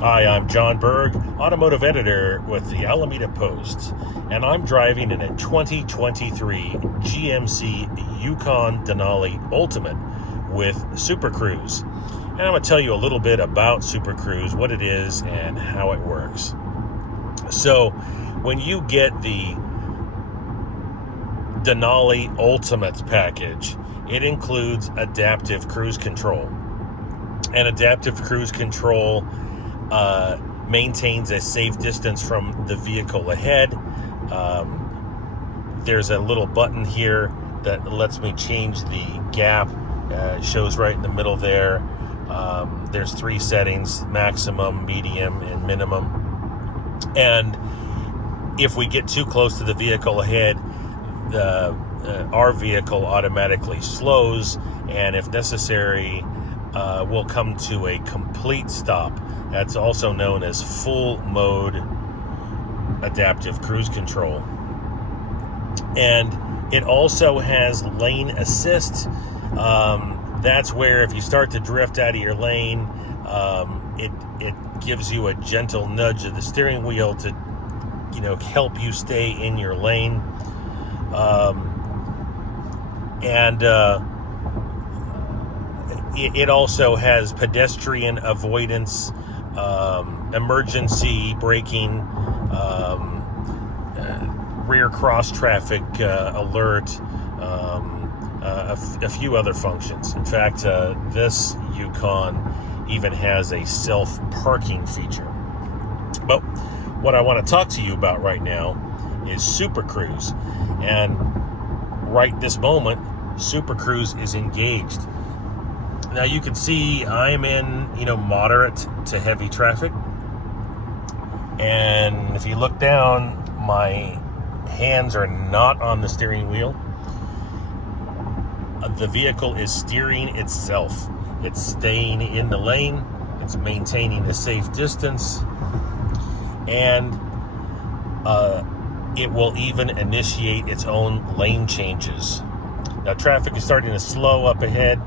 Hi, I'm John Berg, automotive editor with the Alameda Post, and I'm driving in a 2023 GMC Yukon Denali Ultimate with Super Cruise. And I'm going to tell you a little bit about Super Cruise, what it is, and how it works. So, when you get the Denali Ultimate package, it includes adaptive cruise control. And adaptive cruise control maintains a safe distance from the vehicle ahead. There's a little button here that lets me change the gap. It shows right in the middle there. There's 3 settings: maximum, medium, and minimum. And if we get too close to the vehicle ahead, our vehicle automatically slows, and if necessary, will come to a complete stop. That's also known as full mode adaptive cruise control. And it also has lane assist. That's where if you start to drift out of your lane, it gives you a gentle nudge of the steering wheel to, help you stay in your lane. It also has pedestrian avoidance, emergency braking, rear cross traffic alert, a few other functions. In fact, this Yukon even has a self-parking feature. But what I want to talk to you about right now is Super Cruise. And right this moment, Super Cruise is engaged. Now you can see I'm in, moderate to heavy traffic. And if you look down, my hands are not on the steering wheel. The vehicle is steering itself. It's staying in the lane. It's maintaining a safe distance. And it will even initiate its own lane changes. Now traffic is starting to slow up ahead.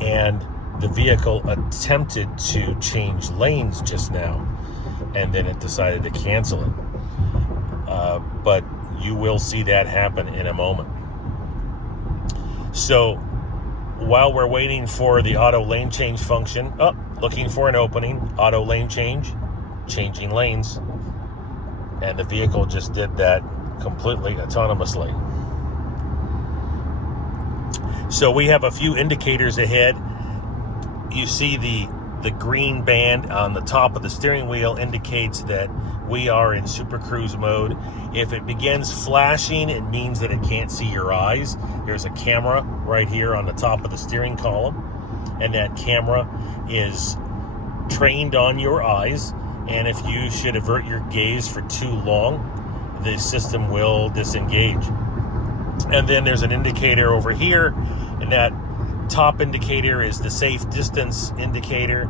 And the vehicle attempted to change lanes just now, and then it decided to cancel it. But you will see that happen in a moment. So while we're waiting for the auto lane change function, looking for an opening, auto lane change, changing lanes, and the vehicle just did that completely autonomously. So we have a few indicators ahead. You see the green band on the top of the steering wheel indicates that we are in Super Cruise mode. If it begins flashing, it means that it can't see your eyes. There's a camera right here on the top of the steering column, and that camera is trained on your eyes. And if you should avert your gaze for too long, the system will disengage. And then there's an indicator over here, and that top indicator is the safe distance indicator.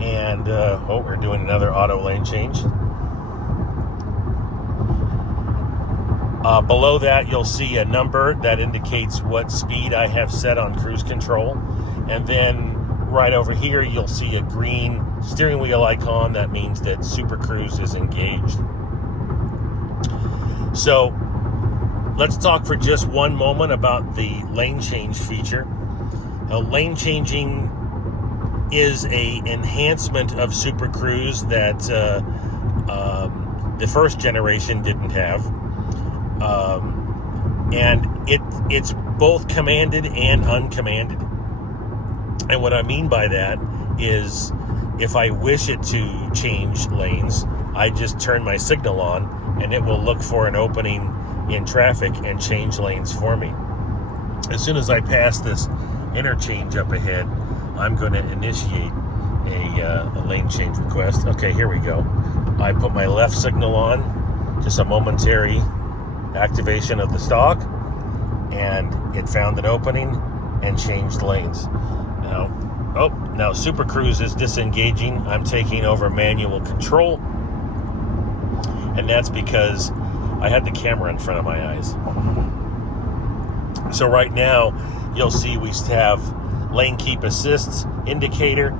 And we're doing another auto lane change. Below that, you'll see a number that indicates what speed I have set on cruise control. And then right over here, you'll see a green steering wheel icon. That means that Super Cruise is engaged. So let's talk for just one moment about the lane change feature. Now, lane changing is an enhancement of Super Cruise that the first generation didn't have. And it's both commanded and uncommanded. And what I mean by that is if I wish it to change lanes, I just turn my signal on and it will look for an opening in traffic and change lanes for me. As soon as I pass this interchange up ahead, I'm going to initiate a lane change request. Okay, here we go. I put my left signal on, just a momentary activation of the stalk, and it found an opening and changed lanes. Now Super Cruise is disengaging. I'm taking over manual control, and that's because I had the camera in front of my eyes. So right now, you'll see we have lane keep assist indicator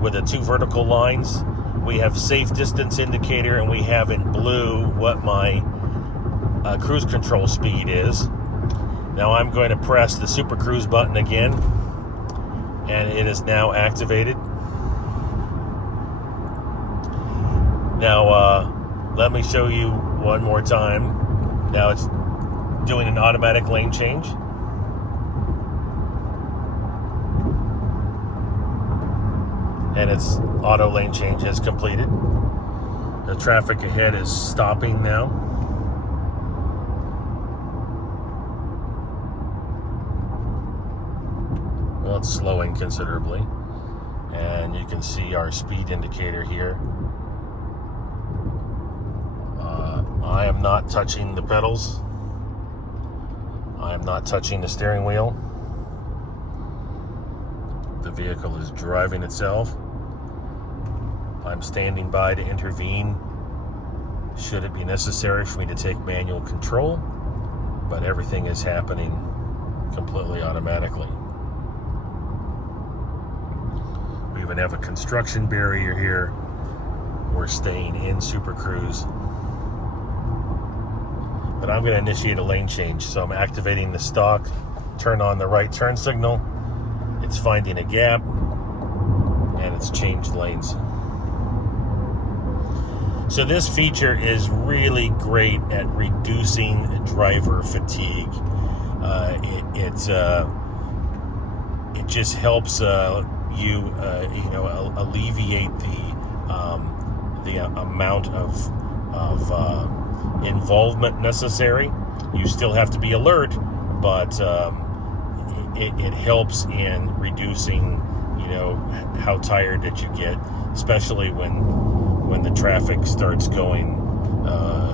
with the 2 vertical lines. We have safe distance indicator, and we have in blue what my cruise control speed is. Now I'm going to press the Super Cruise button again, and it is now activated. Now let me show you one more time. Now it's doing an automatic lane change. And its auto lane change has completed. The traffic ahead is stopping now. Well, it's slowing considerably. And you can see our speed indicator here. I am not touching the pedals. I am not touching the steering wheel. The vehicle is driving itself. I'm standing by to intervene should it be necessary for me to take manual control, but everything is happening completely automatically. We even have a construction barrier here. We're staying in Super Cruise. But I'm going to initiate a lane change, so I'm activating the stalk, turn on the right turn signal. It's finding a gap, and it's changed lanes. So this feature is really great at reducing driver fatigue. It just helps you alleviate the amount of involvement necessary. You still have to be alert, but it helps in reducing, how tired that you get, especially when the traffic starts going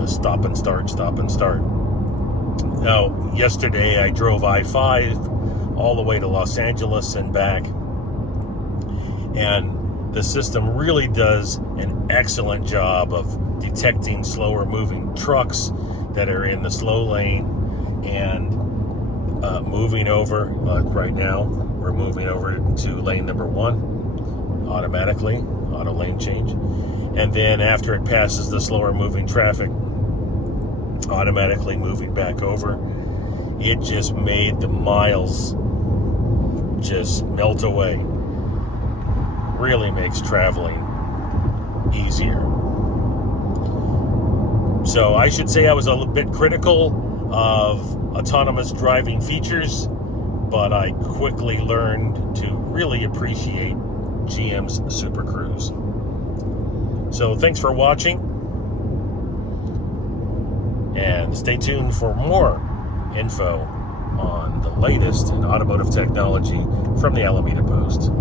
stop and start, stop and start. Now, yesterday I drove I-5 all the way to Los Angeles and back, and the system really does an excellent job of detecting slower moving trucks that are in the slow lane and moving over. Like right now, we're moving over to lane number 1 automatically, auto lane change. And then after it passes the slower moving traffic, automatically moving back over. It just made the miles just melt away. Really makes traveling easier. So I should say I was a little bit critical of autonomous driving features, but I quickly learned to really appreciate GM's Super Cruise. So thanks for watching, and stay tuned for more info on the latest in automotive technology from the Alameda Post.